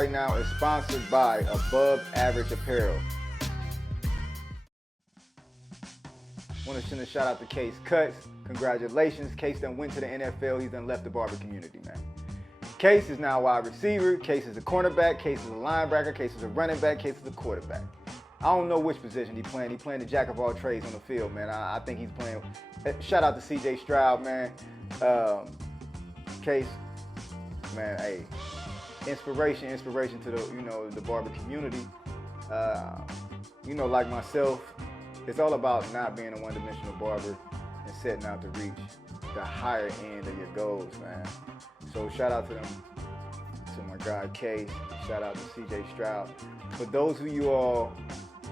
right now is sponsored by Above Average Apparel. Want to send a shout out to Kase Kuttz. Congratulations. Kase done went to the NFL. He's done left the Barber community, man. Kase is now a wide receiver. Kase is a cornerback. Kase is a linebacker. Kase is a running back. Kase is a quarterback. I don't know which position he playing. He playing the jack of all trades on the field, man. I think he's playing. Shout out to Cj Stroud, man. Kase, man, hey, inspiration to the Barber community. Like myself, it's all about not being a one-dimensional barber and setting out to reach the higher end of your goals, man. So shout out to them, to my guy Kase. Shout out to Cj Stroud. For those of you all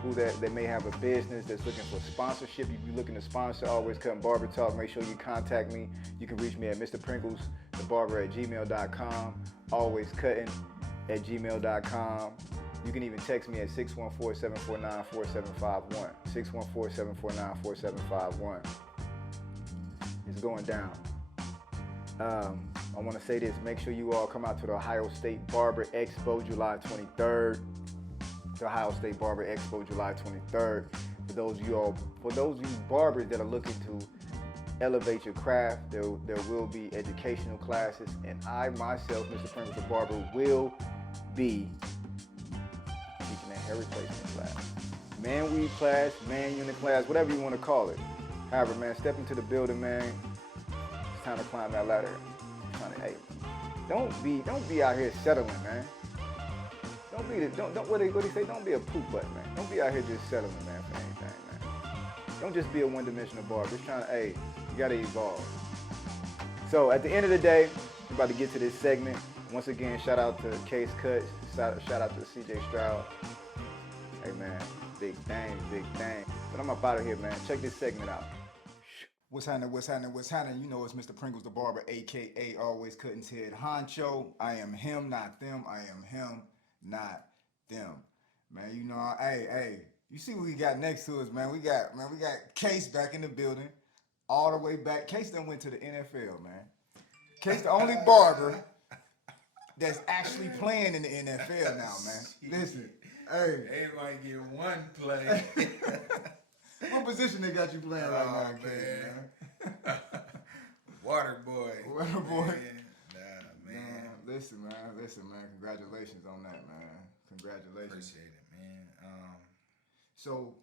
who that may have a business that's looking for sponsorship, if you're looking to sponsor Always Cutting Barber Talk, make sure you contact me. You can reach me at mrpringlesthebarber@gmail.com, alwayscutting@gmail.com. You can even text me at 614-749-4751, 614-749-4751. It's going down. I want to say this, make sure you all come out to the Ohio State Barber Expo July 23rd. The Ohio State Barber Expo July 23rd. For those of you barbers that are looking to elevate your craft, there will be educational classes, and I myself, Mr. Pringles the Barber, will be teaching a hair replacement class. Man weave class, man unit class, whatever you want to call it. However, man, step into the building, man. It's time to climb that ladder. Hey, don't be out here settling, man. What they say? Don't be a poop butt, man. Don't be out here just settling, man, for anything, man. Don't just be a one-dimensional barber. Just trying to, hey, you gotta evolve. So at the end of the day, we're about to get to this segment. Once again, shout out to Kase Kuttz. Shout out to Cj Stroud. Hey, man, big thing. But I'm up out of here, man. Check this segment out. What's happening? You know it's Mr. Pringles the Barber, a.k.a. Always Cutting's Head Honcho. I am him, not them. I am him, not them. Man, you know, hey, you see what we got next to us, man. We got Kase back in the building, all the way back. Kase done went to the NFL, man. Kase the only barber that's actually playing in the NFL now, man. Listen, hey. They might get one play. What position they got you playing right now, Kase, man? Water boy. Water boy. Man. Listen, man. Congratulations on that, man. Congratulations. Appreciate it, man. So,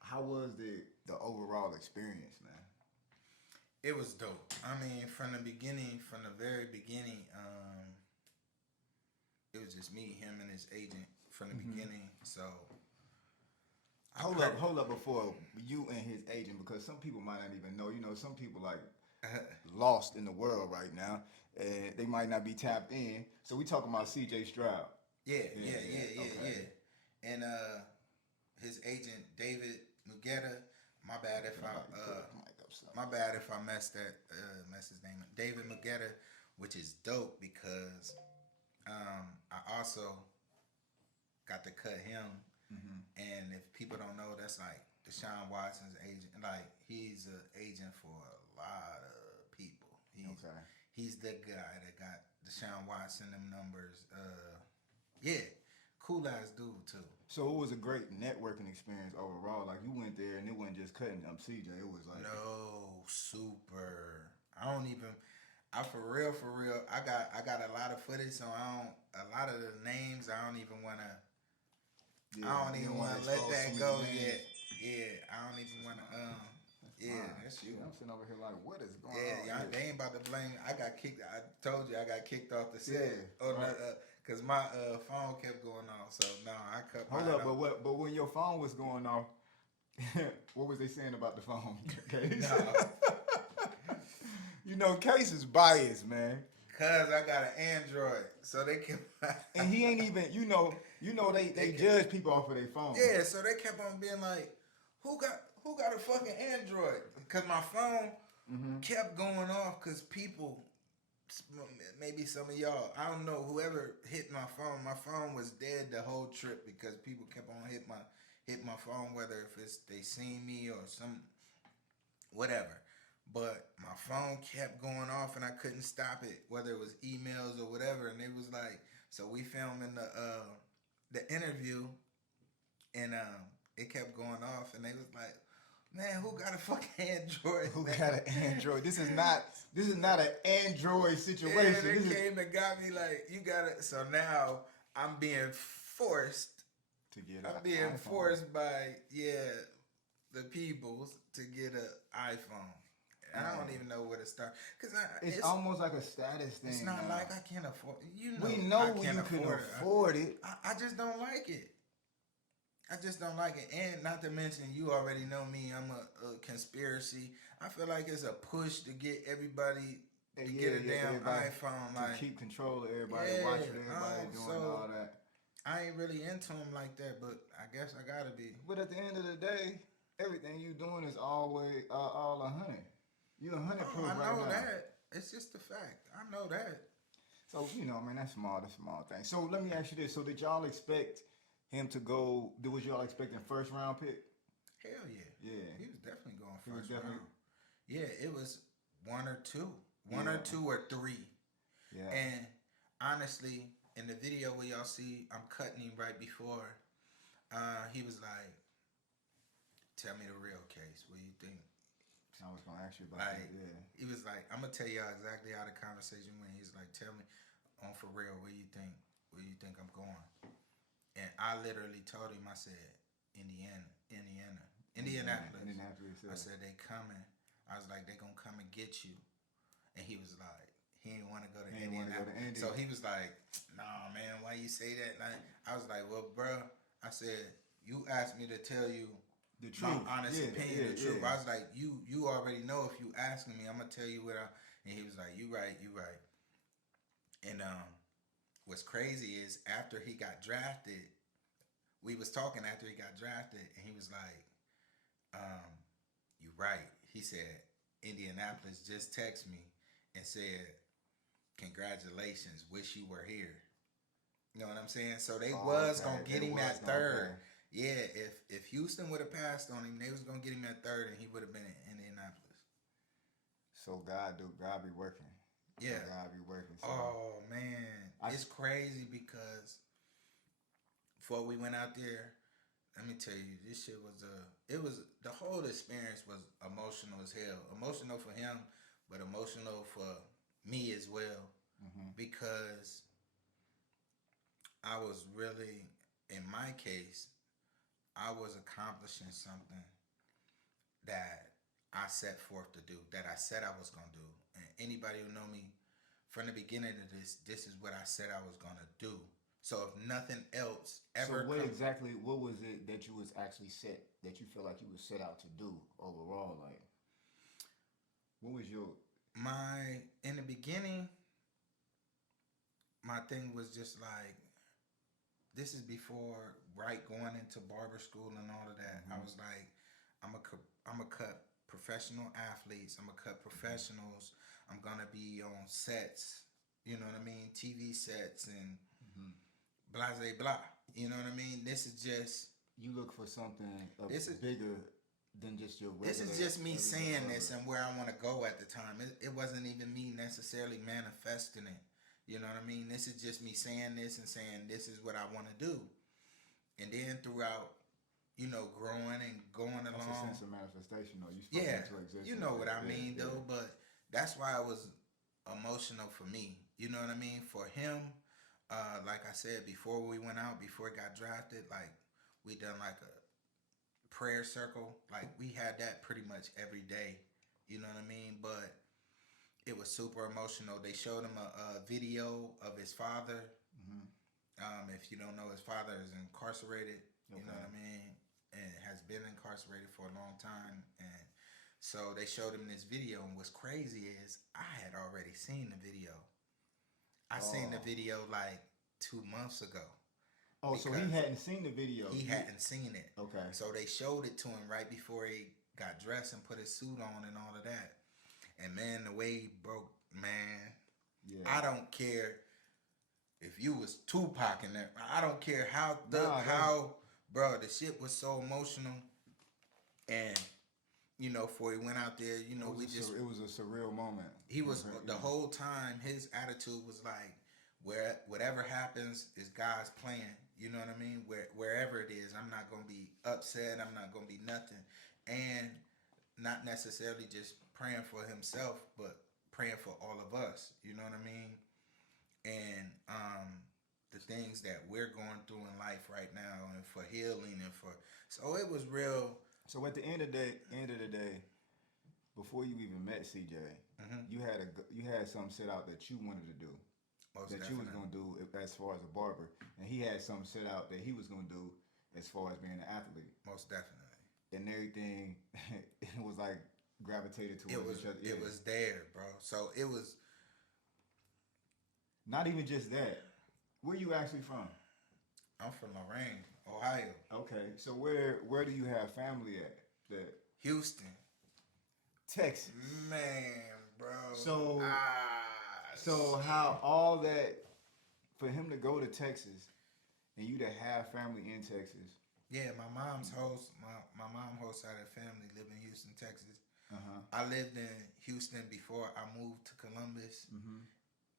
how was the overall experience, man? It was dope. I mean, from the very beginning, it was just me, him, and his agent from the beginning. So, hold up before you and his agent, because some people might not even know. You know, some people like lost in the world right now, and they might not be tapped in. So we talking about Cj Stroud. Yeah. And his agent David Mugetta. My bad if I messed his name up. David Mugetta, which is dope because I also got to cut him. Mm-hmm. And if people don't know, that's like Deshaun Watson's agent. Like, he's an agent for a lot of people. He's the guy that got Deshaun Watson them numbers. Cool ass dude too. So it was a great networking experience overall. Like, you went there and it wasn't just cutting up CJ. It was like, no, super. For real. I got a lot of footage, so a lot of the names I don't even want to. I don't even want to let that go yet. Yeah, I don't even want to. That's you. I'm sitting over here like, what is going on? Yeah, they ain't about to blame. I got kicked. I told you I got kicked off the set because my phone kept going off. So no, I cut. Hold up, but when your phone was going off, what was they saying about the phone? Kase? No. You know, Kase is biased, man. Cause I got an Android, so they kept. And he ain't even, you know they judge people off of their phone. Yeah, so they kept on being like, who got a fucking Android? Because my phone kept going off because people, maybe some of y'all, I don't know, whoever hit my phone was dead the whole trip because people kept on hit my phone, whether if it's they seen me or some whatever. But my phone kept going off and I couldn't stop it, whether it was emails or whatever. And it was like, So we filming the interview, and it kept going off, and they was like, "Man, who got a fucking Android? Who man? got an Android? This is not an Android situation. Yeah, they This is came and got me like, you gotta. So now I'm being forced. to get. I'm being forced by the peoples to get an iPhone. And I don't even know where to start because It's almost like a status thing. It's not now. like I can't afford. You know, We know I you can't can afford afford it. I just don't like it. I just don't like it. And not to mention, you already know me. I'm a conspiracy. I feel like it's a push to get everybody to get a damn iPhone. To Like keep control of everybody, yeah, watching everybody doing all that. I ain't really into them like that, but I guess I gotta be. But at the end of the day, everything you doing is always all 100. You 100 proof right now. I know that. It's just a fact. I know that. So that's small. That's a small thing. So let me ask you this: so did y'all expect him to go? Was y'all expecting first round pick? Hell yeah. Yeah. He was definitely going first round. Yeah, it was one or two or three. Yeah. And honestly, in the video where y'all see I'm cutting him right before, he was like, "Tell me the real case. What do you think?" I was gonna ask you about that. Yeah. He was like, "I'm gonna tell y'all exactly how the conversation went." He's like, "Tell me, on for real, where you think I'm going?" And I literally told him, I said, Indianapolis. I said, they coming. I was like, they gonna come and get you. And he was like, he didn't want to go to Indianapolis. So he was like, "Nah, man, why you say that?" And I was like, "Well, bro," I said, "you asked me to tell you the truth, my honest opinion, the truth." I was like, you already know. If you asking me, I'm gonna tell you what I. And he was like, "You right." And what's crazy is after he got drafted, we was talking after he got drafted, and he was like, "You right." He said, "Indianapolis just texted me and said, 'Congratulations, wish you were here.'" You know what I'm saying? So they was gonna get him at third. Yeah, if Houston would have passed on him, they was gonna get him at third, and he would have been in Indianapolis. So God be working. Yeah, so God be working. So oh man, it's crazy because before we went out there, let me tell you, this shit was the whole experience was emotional as hell. Emotional for him, but emotional for me as well, because I was really, in my case, I was accomplishing something that I set forth to do, that I said I was going to do. And anybody who know me from the beginning of this is what I said I was going to do. So if nothing else ever... So what was it that you was actually that you feel like you was set out to do overall? Like, what was your... In the beginning, my thing was just like, this is before going into barber school and all of that. I was like, I'm gonna cut professional athletes. I'm gonna cut professionals. I'm gonna be on sets. You know what I mean? TV sets and blah blah blah. You know what I mean? This is just, you look for something bigger than just your regular. This is just me saying this and where I want to go at the time. It wasn't even me necessarily manifesting it. You know what I mean? This is just me saying this and saying this is what I want to do. And then throughout, growing and going along. That's a sense of manifestation, though. You spoke into existence. You know what I mean, though. But that's why it was emotional for me. You know what I mean? For him, like I said, before we went out, before he got drafted, like, we done like a prayer circle. Like, we had that pretty much every day. You know what I mean? But it was super emotional. They showed him a video of his father. If you don't know, his father is incarcerated. You know what I mean? And has been incarcerated for a long time. And so they showed him this video. And what's crazy is I had already seen the video. I seen the video like 2 months ago. Oh, so he hadn't seen the video. He hadn't seen it. Okay. So they showed it to him right before he got dressed and put his suit on and all of that. And man, the way he broke, man, I don't care if you was Tupac in there. I don't care how, bro, the shit was so emotional. And, before he went out there, it was a surreal moment. He was, the whole time, his attitude was like, whatever happens is God's plan. You know what I mean? Wherever it is, I'm not gonna be upset. I'm not gonna be nothing, and not necessarily just praying for himself, but praying for all of us. You know what I mean? And the things that we're going through in life right now, and for healing, and for so it was real. So at the end of the day, before you even met CJ, you had something set out that you wanted to do, Most that definitely. you was gonna do as far as a barber, and he had something set out that he was gonna do as far as being an athlete, Most definitely. and everything. It was like gravitated towards each other. It was there, bro. So it was. Not even just that. Where you actually from? I'm from Lorraine, Ohio. Okay, so where do you have family at? That Houston. Texas. Man, bro. So how all that for him to go to Texas and you to have family in Texas? Yeah, my mom hosts side of the family live in Houston, Texas. Uh-huh. I lived in Houston before I moved to Columbus. Mm-hmm.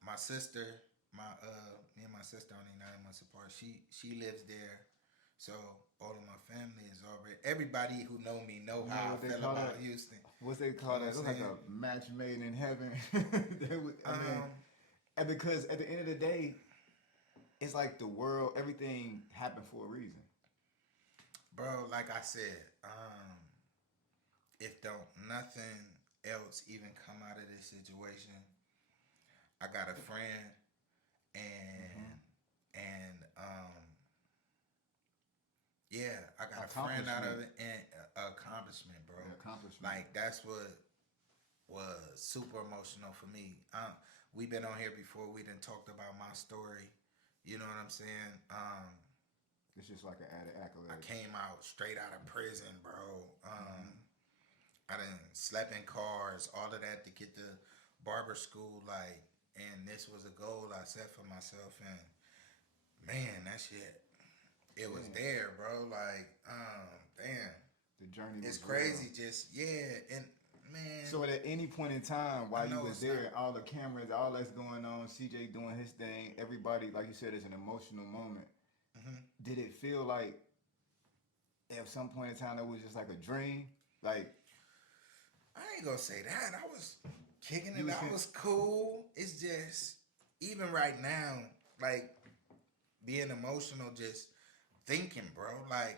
My sister, me and my sister only 9 months apart. She lives there, so all of my family is already. Everybody who know me know how I feel about Houston. What's they call that? It's like a match made in heaven. And because at the end of the day, it's like the world, everything happened for a reason. Bro, like I said, if don't nothing else even come out of this situation, I got a friend yeah, I got a friend out of it and accomplishment, bro. Accomplishment. Like that's what was super emotional for me. We've been on here before. We done talked about my story. You know what I'm saying? It's just like an added accolade. I came out straight out of prison, bro. I done slept in cars, all of that to get to barber school, like, and this was a goal I set for myself, and man, that shit, it was there, bro. Like, damn, the journey. It's crazy, and man. So at any point in time while you was there, all the cameras, all that's going on, CJ doing his thing, everybody, like you said, it's an emotional moment. Did it feel like at some point in time it was just like a dream? Like, I ain't gonna say that. I was kicking it. I was cool. It's just even right now, like being emotional, just thinking, bro. Like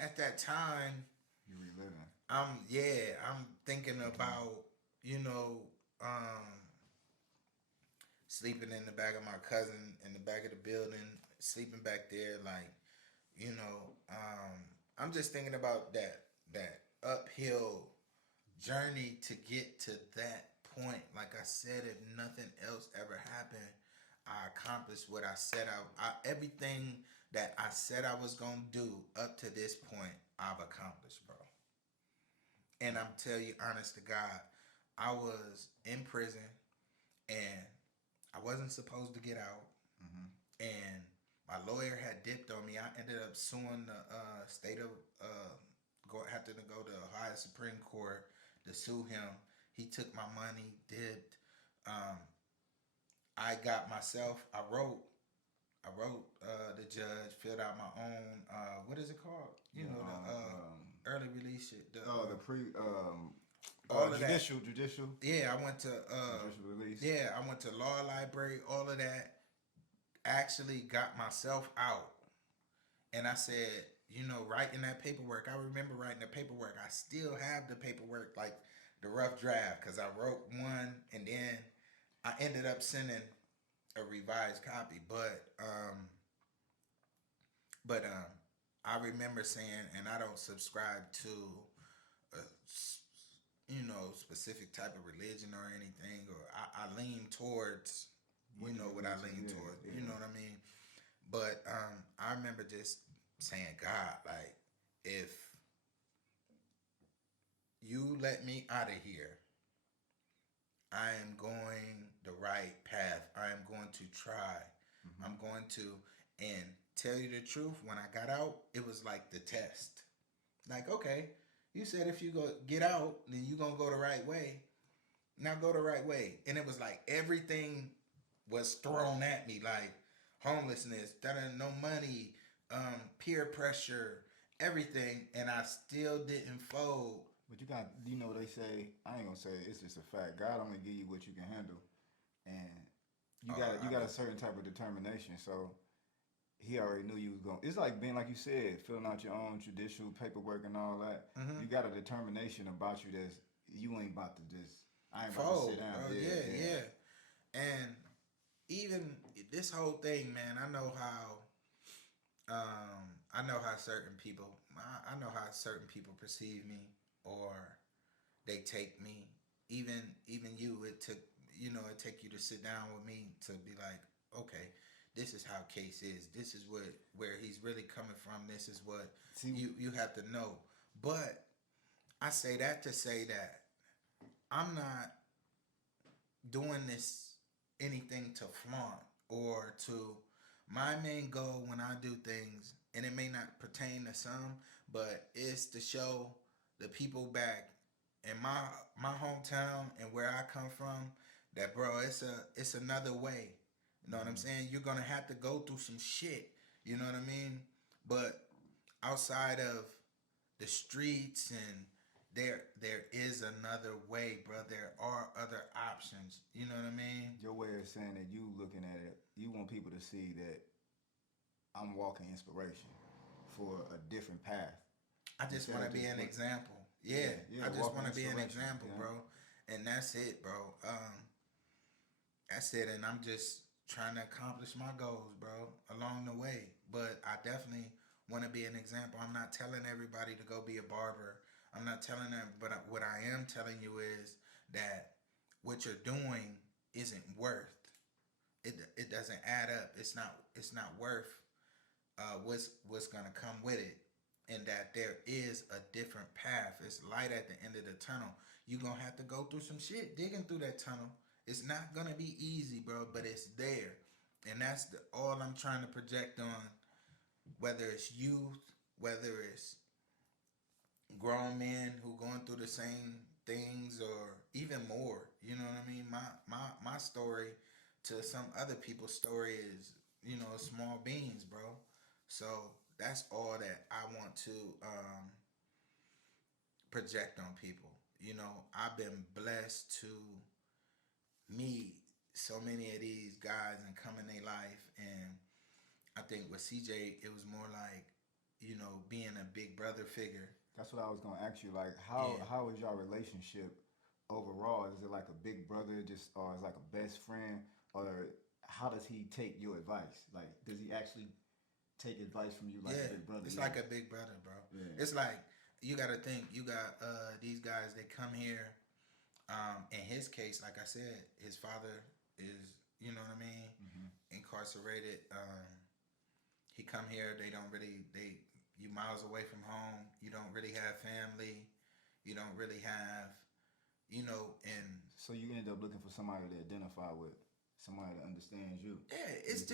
at that time, you reliving. I'm thinking about, sleeping in the back of my cousin in the back of the building, sleeping back there, like, I'm just thinking about that uphill journey to get to that point. Like I said, if nothing else ever happened, I accomplished what I set out. Everything that I said I was gonna do up to this point, I've accomplished, bro. And I'm telling you, honest to God, I was in prison and I wasn't supposed to get out. And my lawyer had dipped on me. I ended up suing the state of having to go to Ohio Supreme Court to sue him. He took my money, dipped. I got myself. I wrote the judge, filled out my own. What is it called? The early release shit. The pre. All of judicial. Yeah, I went to. Judicial release. Yeah, I went to law library. All of that. Actually got myself out, and I said, writing that paperwork. I remember writing the paperwork. I still have the paperwork, like the rough draft, because I wrote one, and then I ended up sending a revised copy. But I remember saying, and I don't subscribe to a specific type of religion or anything, or I lean towards what I lean towards. You know what I mean? But I remember just saying, God, like, if you let me out of here, I am going the right path. I am going to try. I'm going to, and tell you the truth, when I got out, it was like the test. Like, okay, you said if you get out, then you're going to go the right way. Now go the right way. And it was like everything was thrown at me, like homelessness, no money, peer pressure, everything, and I still didn't fold. But you got, you know, they say, I ain't gonna say it, it's just a fact. God only give you what you can handle, and you got a certain type of determination. So he already knew you was going. It's like being, like you said, filling out your own judicial paperwork and all that. You got a determination about you that's you ain't about to just. I ain't about to sit down. Bro. Yeah. And even this whole thing, man, I know how certain people, I know how certain people perceive me or they take me. Even you, it took you to sit down with me to be like, okay, this is how Kase is. This is where he's really coming from. This is what you have to know. But I say that to say that I'm not doing this anything to flaunt or to. My main goal when I do things, and it may not pertain to some, but it's to show the people back in my hometown and where I come from that, bro, it's another way. You know what I'm saying? You're gonna have to go through some shit. You know what I mean? But outside of the streets and there is another way, bro. There are other options. You know what I mean? Your way of saying that, you looking at it, you want people to see that I'm walking inspiration for a different path. I just want to be an example. Yeah, I just want to be an example, bro. And that's it, bro. That's it. And I'm just trying to accomplish my goals, bro, along the way. But I definitely want to be an example. I'm not telling everybody to go be a barber. I'm not telling them, but what I am telling you is that what you're doing isn't worth. It doesn't add up. It's not worth what's gonna come with it. And that there is a different path. It's light at the end of the tunnel. You're gonna have to go through some shit digging through that tunnel. It's not gonna be easy, bro, but it's there. And that's all I'm trying to project on, whether it's youth, whether it's grown men who going through the same things or even more. You know what I mean? My story to some other people's story is, small beans, bro. So that's all that I want to project on people. I've been blessed to meet so many of these guys and come in their life, and I think with CJ, it was more like, being a big brother figure. That's what I was gonna ask you. Like, how is your relationship overall? Is it like a big brother, or is it like a best friend, or how does he take your advice? Like, does he actually take advice from you like a big brother? It's like a big brother, bro. Yeah. It's like, you got to think, you got these guys, they come here. In his case, like I said, his father is, you know what I mean, incarcerated. He come here, you miles away from home. You don't really have family. You don't really have, and... So you end up looking for somebody to identify with. Somebody that understands you. Yeah, it's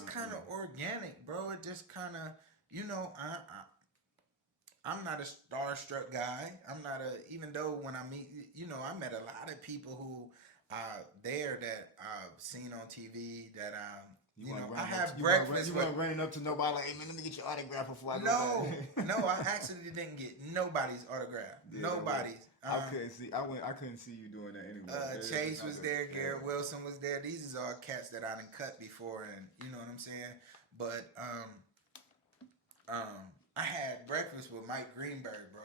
kind of organic, bro. It just kind of, I'm not a starstruck guy. I'm not even though when I meet, I met a lot of people who there that I've seen on TV that I have breakfast. You weren't running up to nobody like, hey man, let me get your autograph before I go. No, I actually didn't get nobody's autograph. Yeah, nobody's. I couldn't see you doing that anyway. Chase was there. Garrett Wilson was there. These is all cats that I done cut before, and you know what I'm saying. But I had breakfast with Mike Greenberg, bro.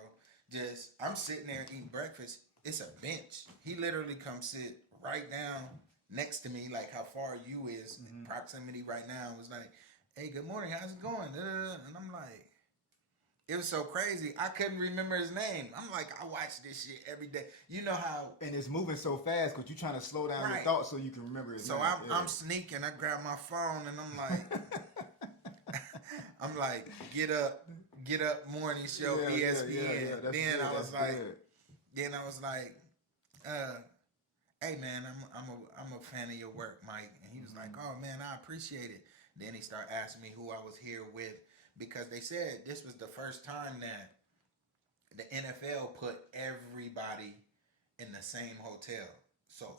I'm sitting there eating breakfast. It's a bench. He literally comes sit right down next to me, like how far you is proximity right now. It was like, hey, good morning. How's it going? And I'm like. It was so crazy. I couldn't remember his name. I'm like, I watch this shit every day. You know how... And it's moving so fast because you're trying to slow down your thoughts so you can remember his name. So I'm sneaking. I grab my phone and I'm like, get up morning show, ESPN. Then I was like, hey man, I'm a fan of your work, Mike. And he was like, oh man, I appreciate it. Then he started asking me who I was here with. Because they said this was the first time that the NFL put everybody in the same hotel. So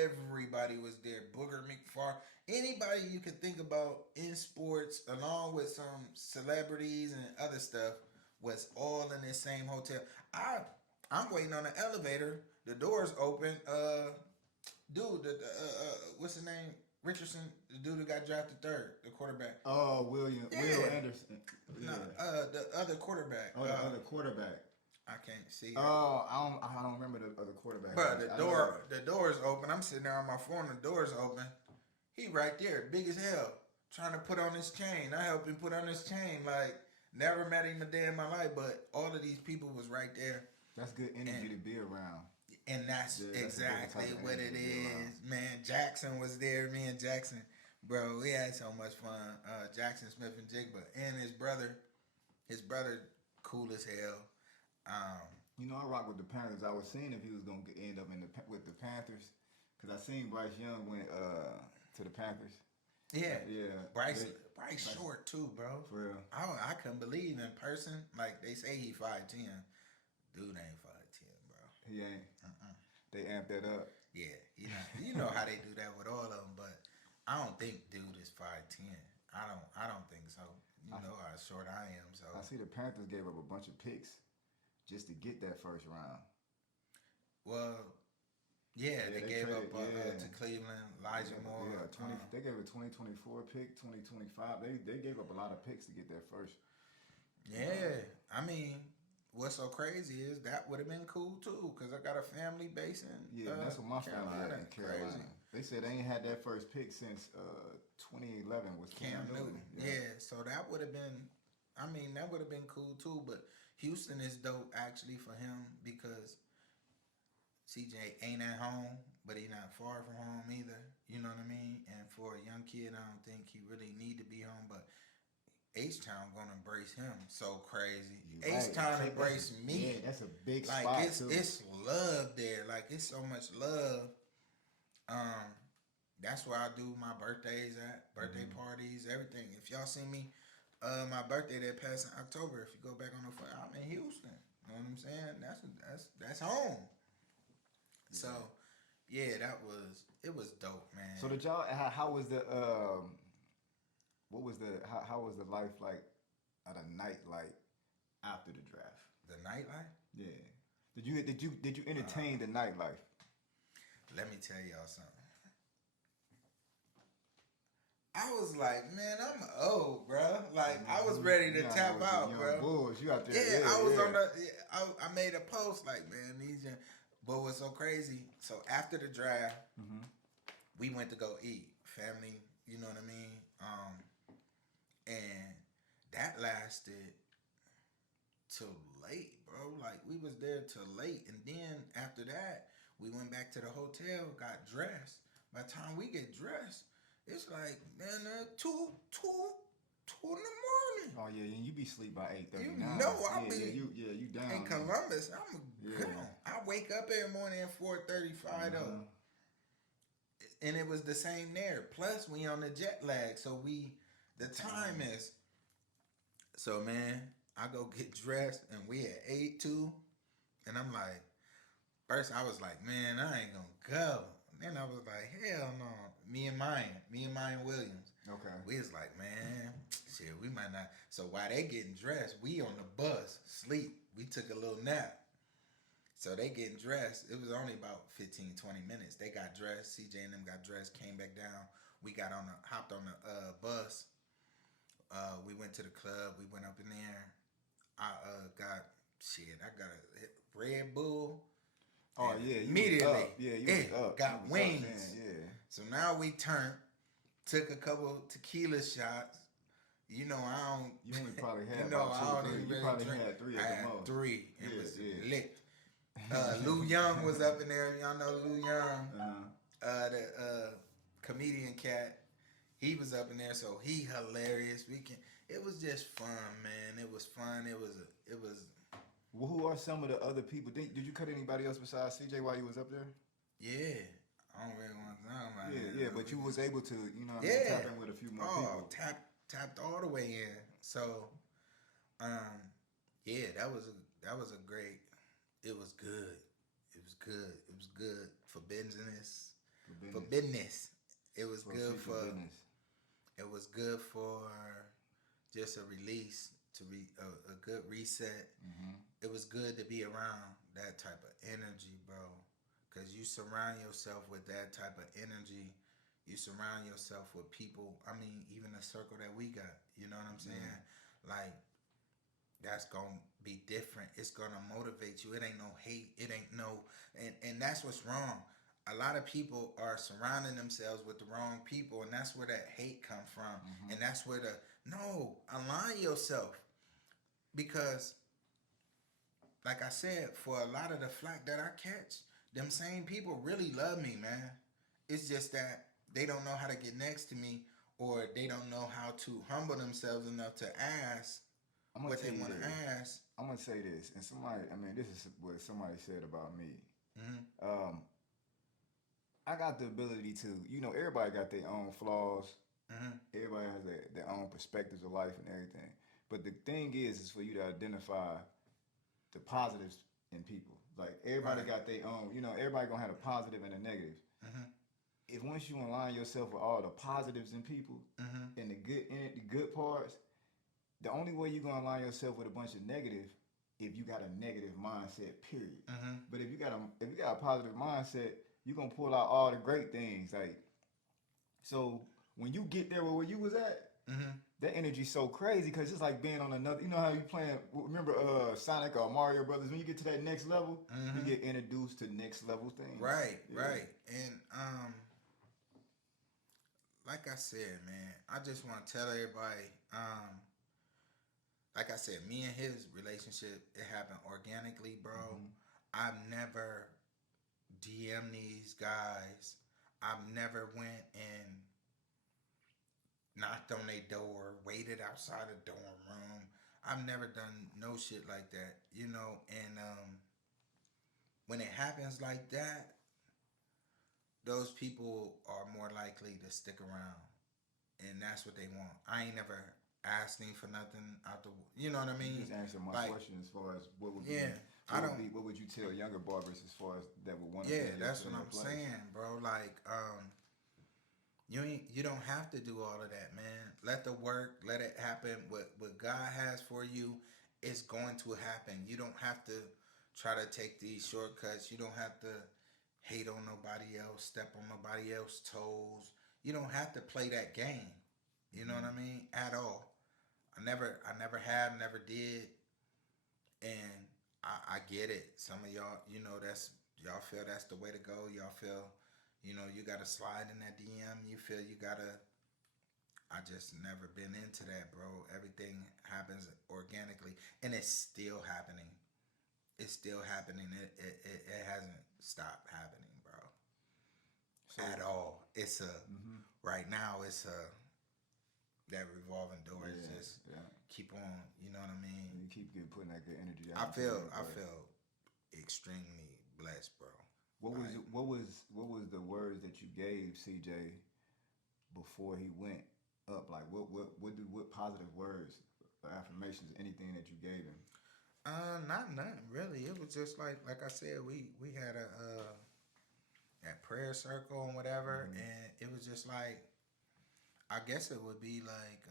everybody was there. Booger McFarlane, anybody you could think about in sports, along with some celebrities and other stuff, was all in this same hotel. I'm waiting on the elevator. The doors open. Dude, what's his name? Richardson, the dude who got drafted third, the quarterback. Oh, Will Anderson. Yeah. The other quarterback. Oh, the other quarterback. I can't see. Oh, I don't remember the other quarterback. But the door's open. I'm sitting there on my phone. The door's open. He right there, big as hell, trying to put on his chain. I helped him put on his chain. Like, never met him a day in my life, but all of these people was right there. That's good energy to be around. And that's exactly what it is, man. Jackson was there. Me and Jackson, bro, we had so much fun. Jackson Smith and Jigba, and his brother, cool as hell. You know, I rock with the Panthers. I was seeing if he was gonna end up with the Panthers, because I seen Bryce Young went to the Panthers. Yeah. Bryce Short too, bro. For real. I couldn't believe in person. Like, they say he 5'10". Dude ain't 5'10", bro. He ain't. They amped that up. Yeah, you know how they do that with all of them, but I don't think dude is 5'10". I don't think so. You know how short I am. So I see the Panthers gave up a bunch of picks just to get that first round. Well, yeah, they gave up to Cleveland, Elijah Moore. Yeah, they gave a 2024 pick, 2025. They gave up a lot of picks to get that first. Yeah, I mean, what's so crazy is that would have been cool too, because I got a family base in that's what my family had in Carolina. Crazy. They said they ain't had that first pick since 2011 was Cam Newton. Yeah, so that would have been, that would have been cool too, but Houston is dope actually for him because CJ ain't at home, but he not far from home either. You know what I mean? And for a young kid, I don't think he really need to be home, but H-Town gonna embrace him so crazy. H-Town embrace me. Yeah, that's a big spot too. It's love there. Like, it's so much love. That's where I do my birthdays at, birthday parties, everything. If y'all see me, my birthday that passed in October, if you go back on the phone, I'm in Houston. You know what I'm saying? That's home. So, yeah, it was dope, man. So did y'all? How was the what was the how was the life like at a night like after the draft? The nightlife? Yeah. Did you entertain the nightlife? Let me tell y'all something. I was like, man, I'm old, bro. Like, I was ready to tap out, bro. Bulls, you out there? Yeah, I was on the. I made a post like, man, these. But what's so crazy? So after the draft, we went to go eat, family. You know what I mean? And that lasted till late, bro. Like, we was there till late, and then after that, we went back to the hotel, got dressed. By the time we get dressed, it's like, man, 2 in the morning. Oh yeah, and you be asleep by 8:30. You know, you down in Columbus. I'm gone. I wake up every morning at 4:35 though, and it was the same there. Plus, we on the jet lag, so the time is. So man, I go get dressed, and we at 8 too, and I'm like, first I was like, man, I ain't gonna go. Then I was like, hell no. Me and Mayan Williams. Okay. We was like, man, shit, we might not. So while they getting dressed, we on the bus, sleep. We took a little nap. So they getting dressed. It was only about 15, 20 minutes. They got dressed. CJ and them got dressed, came back down. We hopped on the bus. We went to the club. We went up in there. I got a Red Bull. Oh yeah, immediately. You got wings. Yeah. So now we took a couple tequila shots. You know, I don't. You only probably had you know, about 2 I or don't 3. even You really probably drink. had 3 I at the had most. 3. It was yeah. lit. Lou Young was up in there. Y'all know Lou Young. The comedian cat. He was up in there, so he hilarious. It was just fun, man. It was fun. It was. Well, who are some of the other people? Did you cut anybody else besides CJ while you was up there? Yeah. I don't really want to talk about it. Yeah, but you was able to, tap in with a few more people. Tapped all the way in. So, that was a great. It was good. It was good. for business. For business. It was good for business. It was good for just a release, a good reset. Mm-hmm. It was good to be around that type of energy, bro. Cause you surround yourself with that type of energy. You surround yourself with people. I mean, even the circle that we got. You know what I'm saying? Mm-hmm. Like, that's gonna be different. It's gonna motivate you. It ain't no hate. It ain't no, and that's what's wrong. A lot of people are surrounding themselves with the wrong people, and that's where that hate come from. Mm-hmm. And that's where align yourself, because, like I said, for a lot of the flack that I catch, them same people really love me, man. It's just that they don't know how to get next to me, or they don't know how to humble themselves enough to ask what they want to ask. I'm gonna say this, and this is what somebody said about me. Mm-hmm. I got the ability to, everybody got their own flaws. Mm-hmm. Everybody has their own perspectives of life and everything. But the thing is for you to identify the positives in people. Like, everybody got their own, everybody gonna have a positive and a negative. Mm-hmm. If once you align yourself with all the positives in people, mm-hmm. and the good parts, the only way you're gonna align yourself with a bunch of negative, if you got a negative mindset, period. Mm-hmm. But if you got a positive mindset, you're gonna pull out all the great things. Like, so when you get there where you was at, mm-hmm. that energy's so crazy, because it's like being on another. You know how you playing? Remember Sonic or Mario Brothers? When you get to that next level, mm-hmm. you get introduced to next level things. Right. And like I said, man, I just want to tell everybody, like I said, me and his relationship, it happened organically, bro. Mm-hmm. I've never DM'd these guys. I've never went and knocked on their door, waited outside the dorm room. I've never done no shit like that, and when it happens like that, those people are more likely to stick around, and that's what they want. I ain't never asking for nothing out the, you know what I mean? You just answer my question as far as what would what would you tell younger barbers as far as that would want to? Yeah, that's what I'm saying, bro. Like, you don't have to do all of that, man. Let the work, let it happen. What God has for you, it's going to happen. You don't have to try to take these shortcuts. You don't have to hate on nobody else, step on nobody else's toes. You don't have to play that game. You know what I mean? At all. I never have, never did. And I get it. Some of y'all, y'all feel that's the way to go. Y'all feel, you gotta slide in that DM. You feel you gotta. I just never been into that, bro. Everything happens organically, and it's still happening. It's still happening. It hasn't stopped happening, bro. So, at all. It's right now. It's that revolving door is just keep on. You know what I mean? You keep putting that good energy I out. feel extremely blessed, bro. What was the words that you gave CJ before he went up? Like, what positive words or affirmations, anything that you gave him? Not nothing really. It was just like I said, we had that prayer circle and whatever, and it was just like, I guess it would be like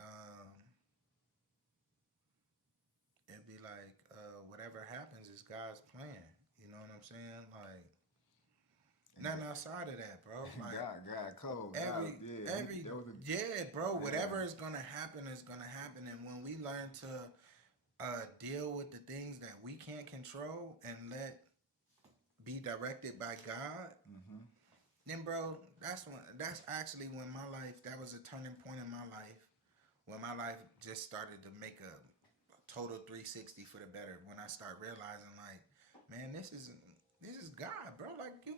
whatever happens is God's plan. You know what I'm saying? Like, nothing outside of that, bro. Like, God cold. Bro. Whatever is gonna happen is gonna happen, and when we learn to deal with the things that we can't control and let be directed by God, then, bro, that's actually when my life, that was a turning point in my life, when my life just started to make a total 360 for the better. When I start realizing, like, man, this is God, bro. Like, you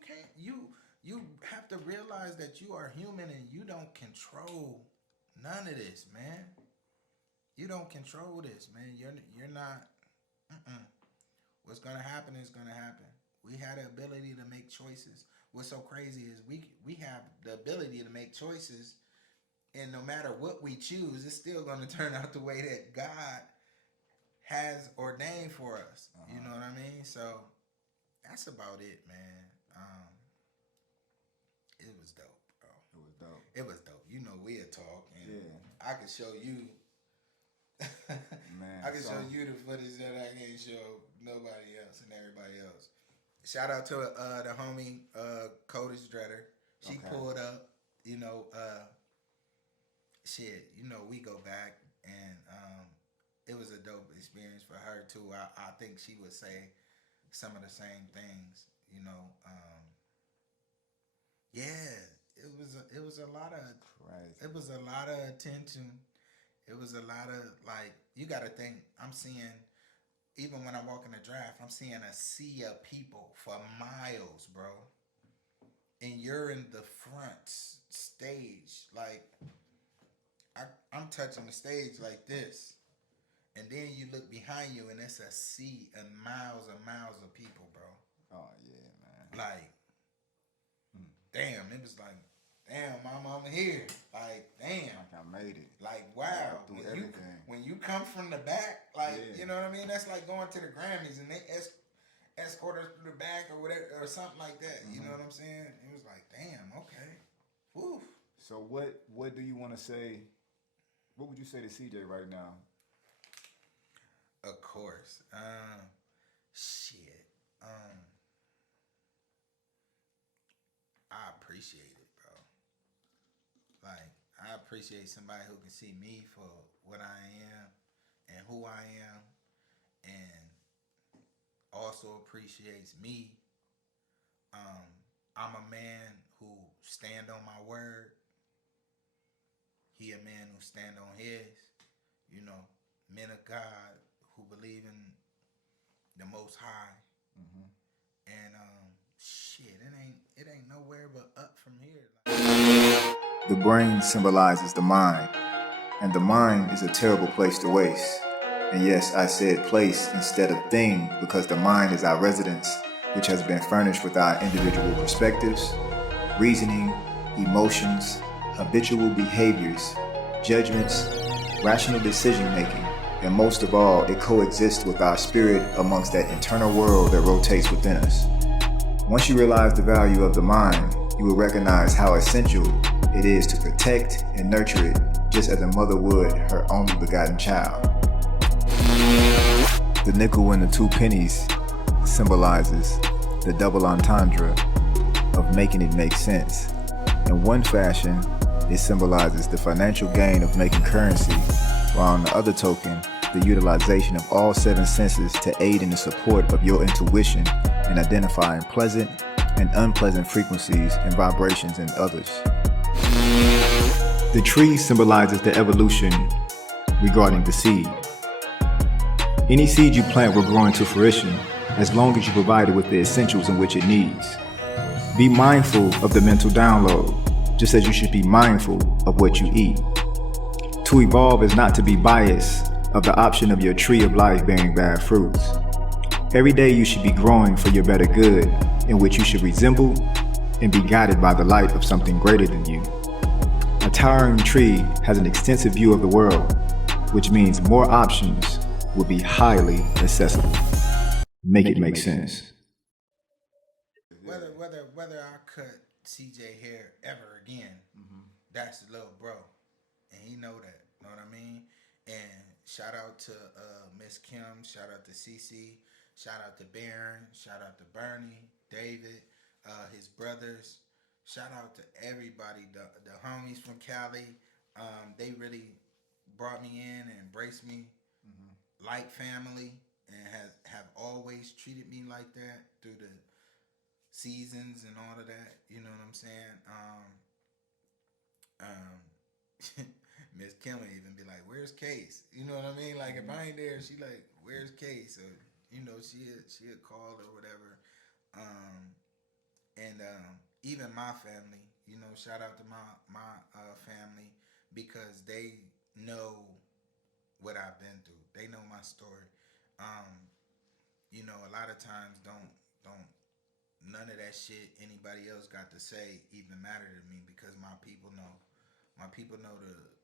have to realize that you are human and you don't control none of this, man. You don't control this, man. You're not. What's gonna happen is gonna happen. We had the ability to make choices. What's so crazy is we have the ability to make choices, and no matter what we choose, it's still gonna turn out the way that God has ordained for us. You know what I mean? So that's about it, man. it was dope, bro. It was dope. It was dope. You know, we'll talk, and Yeah. I could show you. Man, I can show you the footage that I can't show nobody else and everybody else. Shout out to the homie Codis Dretter. She pulled up. You know, shit. You know, we go back, and it was a dope experience for her too. I think she would say some of the same things. You know, yeah. It was a lot of crazy. It was a lot of attention. It was a lot of, like, you got to think, I'm seeing, even when I walk in the draft, I'm seeing a sea of people for miles, bro. And you're in the front stage. Like, I'm touching the stage like this. And then you look behind you and it's a sea and miles of people, bro. Oh, yeah, man. Like, damn, it was like, damn, mama, I'm here. Like, damn. Like I made it. Like, wow. When you come from the back, like, you know what I mean? That's like going to the Grammys and they escort us through the back or whatever, or something like that. You know what I'm saying? It was like, damn, okay. Woo. So what do you want to say? What would you say to CJ right now? Of course. Shit. I appreciate it, bro. Like, I appreciate somebody who can see me for what I am and who I am, and also appreciates me. I'm a man who stand on my word. He a man who stand on his. You know, men of God who believe in the Most High. And shit, it ain't nowhere but up from here. The brain symbolizes the mind, and the mind is a terrible place to waste. And yes, I said place instead of thing because the mind is our residence, which has been furnished with our individual perspectives, reasoning, emotions, habitual behaviors, judgments, rational decision making, and most of all, it coexists with our spirit amongst that internal world that rotates within us. Once you realize the value of the mind, you will recognize how essential it is to protect and nurture it, just as a mother would her only begotten child. The nickel and the 2 pennies symbolizes the double entendre of making it make sense. In one fashion, it symbolizes the financial gain of making currency, while on the other token, the utilization of all 7 senses to aid in the support of your intuition in identifying pleasant and unpleasant frequencies and vibrations in others. The tree symbolizes the evolution regarding the seed. Any seed you plant will grow into fruition as long as you provide it with the essentials in which it needs. Be mindful of the mental download, just as you should be mindful of what you eat. To evolve is not to be biased of the option of your tree of life bearing bad fruits. Every day you should be growing for your better good, in which you should resemble and be guided by the light of something greater than you. A towering tree has an extensive view of the world, which means more options will be highly accessible. Make it make sense. Whether I cut CJ hair ever again, that's the little bro, and he know that. Know what I mean? And shout out to Miss Kim, shout out to CC, shout out to Baron, shout out to Bernie, David, his brothers. Shout out to everybody, the homies from Cali. They really brought me in and embraced me like family, and have always treated me like that through the seasons and all of that. You know what I'm saying? Miss Kim would even be like, "Where's Case?" You know what I mean? Like, if I ain't there, she like, "Where's Case?" So, you know, she'd call or whatever. And even my family, you know, shout out to my family, because they know what I've been through. They know my story. You know, a lot of times don't none of that shit anybody else got to say even matter to me, because my people know. My people know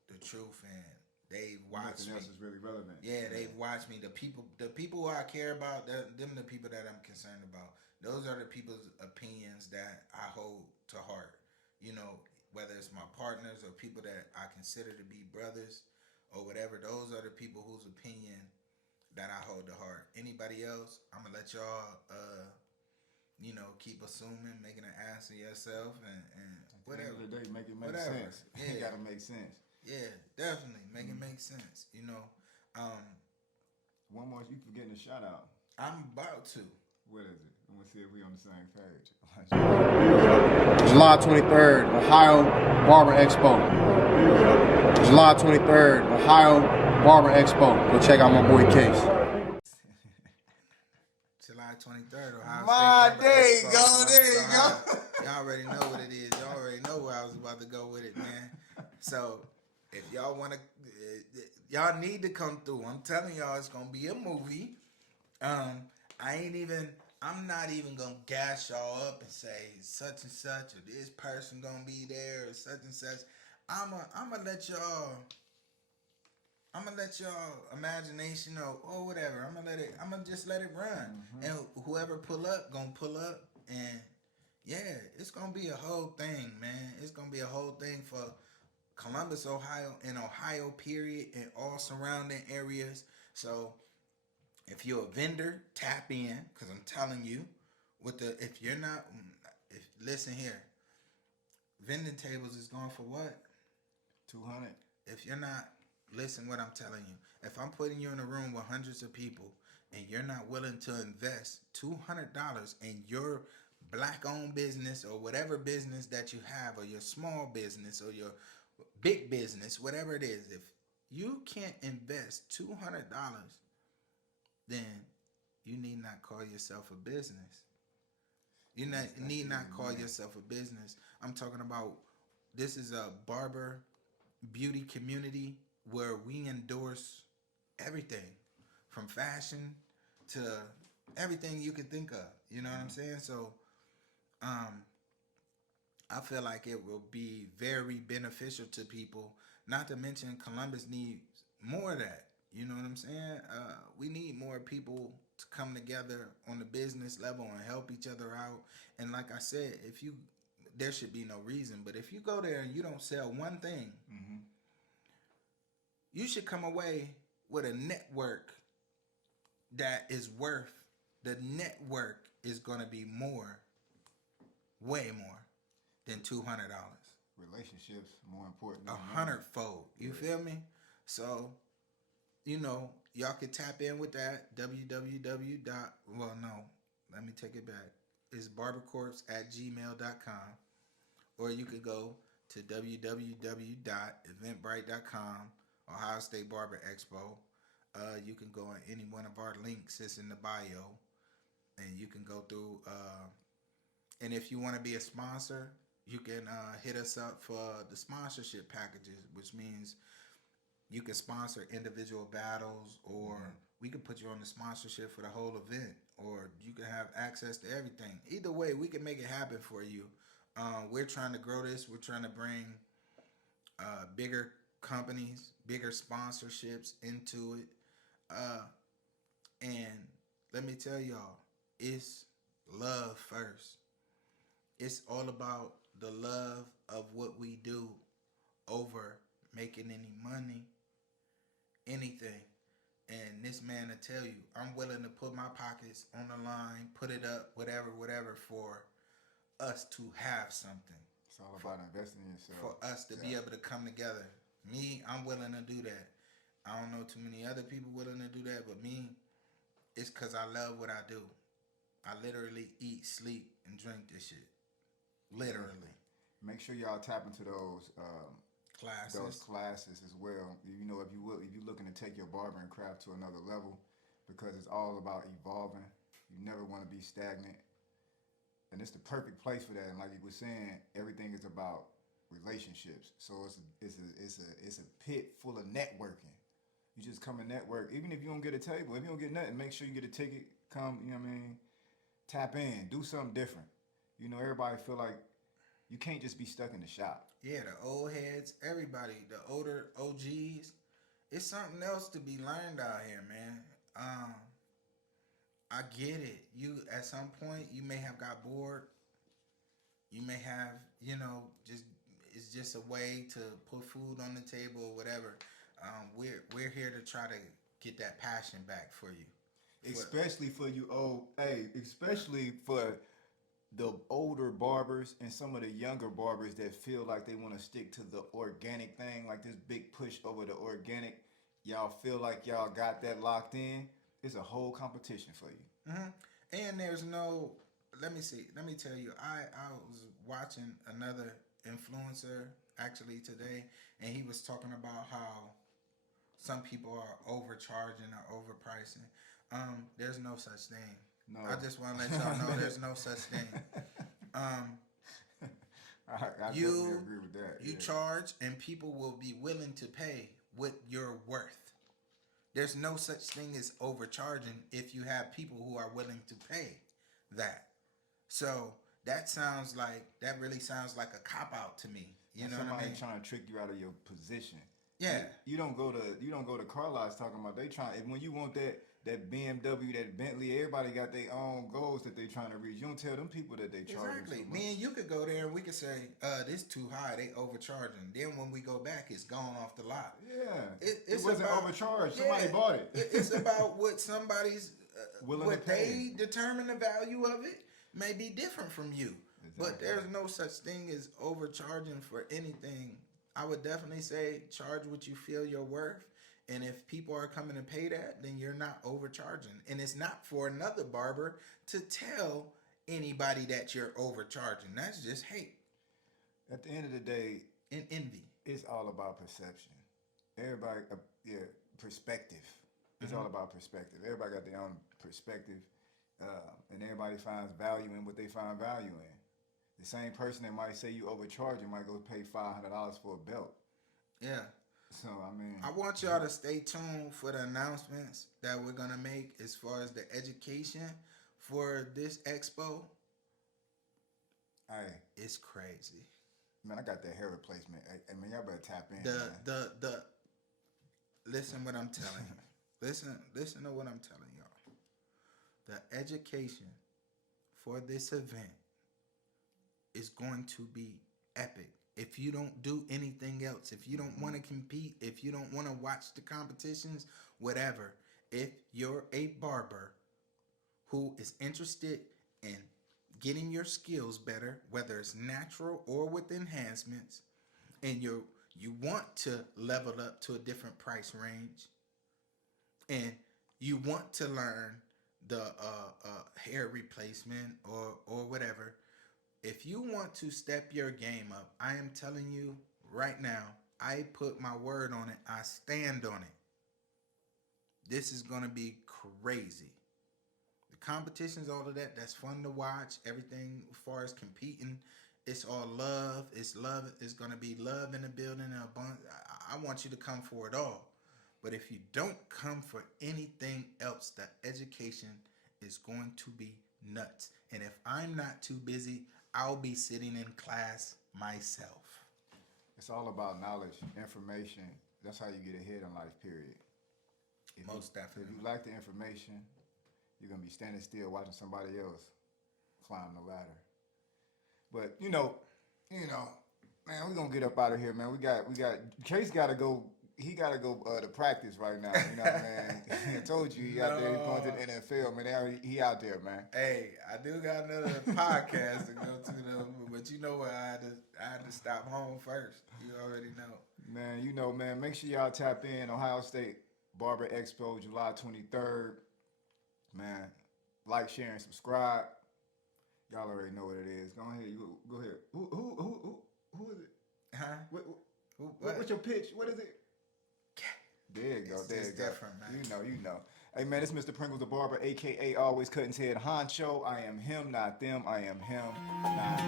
the truth, and they've watched me. Nothing else is really relevant. Yeah, they've watched me. The people who I care about, them the people that I'm concerned about. Those are the people's opinions that I hold to heart. you know, whether it's my partners or people that I consider to be brothers or whatever, those are the people whose opinion that I hold to heart. Anybody else, I'm gonna let y'all, you know, keep assuming, making an ass of yourself, and whatever. At the end of the day, make it make Whatever. sense. Yeah. It gotta make sense. Yeah, definitely make it make sense. You know, One more, you forgetting a shout out. I'm about to. What is it? I'm gonna see if we on the same page. July 23rd, Ohio Barber Expo. July 23rd, Ohio Barber Expo. Go check out my boy Case. July 23rd, Ohio My State Buckeyes. day, So, go, there you so go. Y'all already know what it is. Y'all already know where I was about to go with it, man. So if y'all want to, y'all need to come through. I'm telling y'all, it's gonna be a movie. I'm not even gonna gas y'all up and say such and such or this person gonna be there or such and such. I'm gonna let y'all imagination or whatever. I'm gonna just let it run. And whoever pull up gonna pull up, and yeah, it's gonna be a whole thing, man. It's gonna be a whole thing for Columbus, Ohio, and Ohio period, and all surrounding areas. So if you're a vendor, tap in, because I'm telling you, listen here, vending tables is going for what? 200. If you're not, listen what I'm telling you. If I'm putting you in a room with hundreds of people and you're not willing to invest $200 in your black-owned business or whatever business that you have, or your small business or your big business, whatever it is, if you can't invest $200, then you need not call yourself a business. You need not call yourself a business. I'm talking about, this is a barber beauty community where we endorse everything from fashion to everything you could think of. You know what I'm saying? So I feel like it will be very beneficial to people. Not to mention Columbus needs more of that. You know what I'm saying? We need more people to come together on the business level and help each other out. And like I said, there should be no reason, but if you go there and you don't sell one thing, you should come away with a network that is worth, the network is going to be more, way more than $200. Relationships more important. 100-fold. You feel me? So, you know, y'all can tap in with that. Let me take it back. It's barbercorpse@gmail.com. Or you could go to www.eventbrite.com, Ohio State Barber Expo. You can go on any one of our links. It's in the bio. And you can go through. And if you want to be a sponsor, you can hit us up for the sponsorship packages, which means you can sponsor individual battles, or we can put you on the sponsorship for the whole event, or you can have access to everything. Either way, we can make it happen for you. We're trying to grow this. We're trying to bring bigger companies, bigger sponsorships into it. And let me tell y'all, it's love first. It's all about the love of what we do over making any money, anything. And this man will tell you, I'm willing to put my pockets on the line, put it up, whatever, for us to have something. It's all about investing in yourself. For us to be able to come together. Me, I'm willing to do that. I don't know too many other people willing to do that, but me, it's because I love what I do. I literally eat, sleep, and drink this shit. Literally. Make sure y'all tap into those classes as well. You know, if you're looking to take your barbering craft to another level, because it's all about evolving. You never want to be stagnant, and it's the perfect place for that. And like you were saying, everything is about relationships. So it's a pit full of networking. You just come and network. Even if you don't get a table, if you don't get nothing, make sure you get a ticket. Come, you know what I mean? Tap in, do something different. You know, everybody feel like you can't just be stuck in the shop. Yeah, the old heads, everybody, the older OGs, it's something else to be learned out here, man. I get it. You, at some point, you may have got bored You may have, just it's just a way to put food on the table or whatever. We're here to try to get that passion back for you. Especially for you especially for the older barbers and some of the younger barbers that feel like they want to stick to the organic thing, like this big push over the organic. Y'all feel like y'all got that locked in. It's a whole competition for you. And there's no, let me tell you, I was watching another influencer actually today, and he was talking about how some people are overcharging or overpricing. There's no such thing. No. I just want to let y'all know there's no such thing. I definitely agree with that. You charge, and people will be willing to pay what you're worth. There's no such thing as overcharging if you have people who are willing to pay that. So that really sounds like a cop out to me. You know what I mean? Somebody trying to trick you out of your position. Yeah. You don't go to car lots talking about they trying. When you want that BMW, that Bentley, everybody got their own goals that they trying to reach. You don't tell them people that they charging. Exactly. Me and you could go there and we could say, this too high, they overcharging. Then when we go back, it's gone off the lot. Yeah. It wasn't overcharged. Somebody bought it. It's about what somebody's willing what to pay. they determine the value of it may be different from you. Exactly. But there's no such thing as overcharging for anything. I would definitely say charge what you feel you're worth. And if people are coming to pay that, then you're not overcharging. And it's not for another barber to tell anybody that you're overcharging. That's just hate. At the end of the day, and envy. It's all about perception. Everybody, perspective. It's all about perspective. Everybody got their own perspective, and everybody finds value in what they find value in. The same person that might say you overcharging might go pay $500 for a belt. Yeah. So, I mean, I want y'all to stay tuned for the announcements that we're going to make as far as the education for this expo. Hey. It's crazy. Man, I got that hair replacement. I mean, y'all better tap in. Listen what I'm telling you. Listen to what I'm telling y'all. The education for this event is going to be epic. If you don't do anything else, if you don't want to compete, if you don't want to watch the competitions, whatever, if you're a barber who is interested in getting your skills better, whether it's natural or with enhancements, and you want to level up to a different price range, and you want to learn the hair replacement or whatever, if you want to step your game up, I am telling you right now, I put my word on it. I stand on it. This is going to be crazy. The competitions, all of that's fun to watch. Everything as far as competing, it's all love. It's love. It's going to be love in the building and a bunch. I want you to come for it all. But if you don't come for anything else, the education is going to be nuts. And if I'm not too busy, I'll be sitting in class myself. It's all about knowledge, information. That's how you get ahead in life, period. Most definitely. If you like the information, you're going to be standing still watching somebody else climb the ladder. But, you know, man, we're going to get up out of here, man. We got, Case got to go. He got to go to practice right now. You know what I mean? I told you he out there. He's going to the NFL, man. He out there, man. Hey, I do got another podcast to go to, though. But you know what? I had to stop home first. You already know. Man, make sure y'all tap in. Ohio State Barber Expo, July 23rd. Man, like, share, and subscribe. Y'all already know what it is. Go ahead. Go ahead. Who is it? Huh? What's your pitch? What is it? There you go. It's just different, man. You know. Hey, man, it's Mr. Pringles the Barber, a.k.a. Always Cutting Head Honcho. I am him, not them. I am him, not